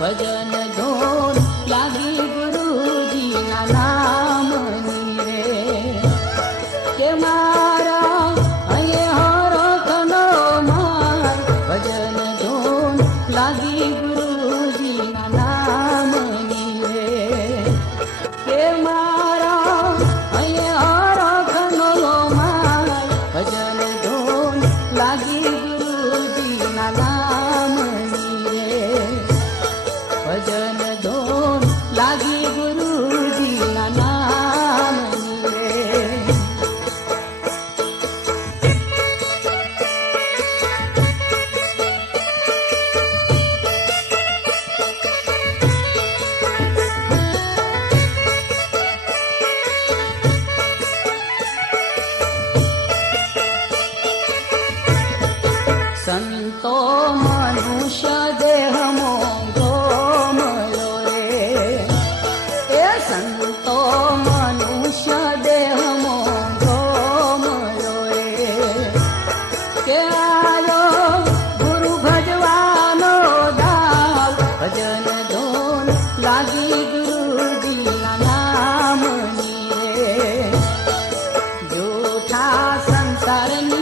ભજન ધૂન લાગી ગુરુજીના નામની રે કે મારા અહીંયા હરખનો માર ભજન ધૂન લાગી ગુરુજીના નામની રે કે મારા અહીંયા હરખનો માર ભજન ધૂન લાગી ગુરુજીના નામની રે ભજન ધૂન લાગી ગુરુજીના નામની રે સંતો મનુષ્ય દેહ મોંઘો મળ્યો રે એ સંતો મનુષ્ય દેહ મોંઘો મળ્યો રે કે આયો ગુરુ ભજવાનો દાવ ભજન ધૂન લાગી ગુરુજીના નામની રે જૂઠા સંસારની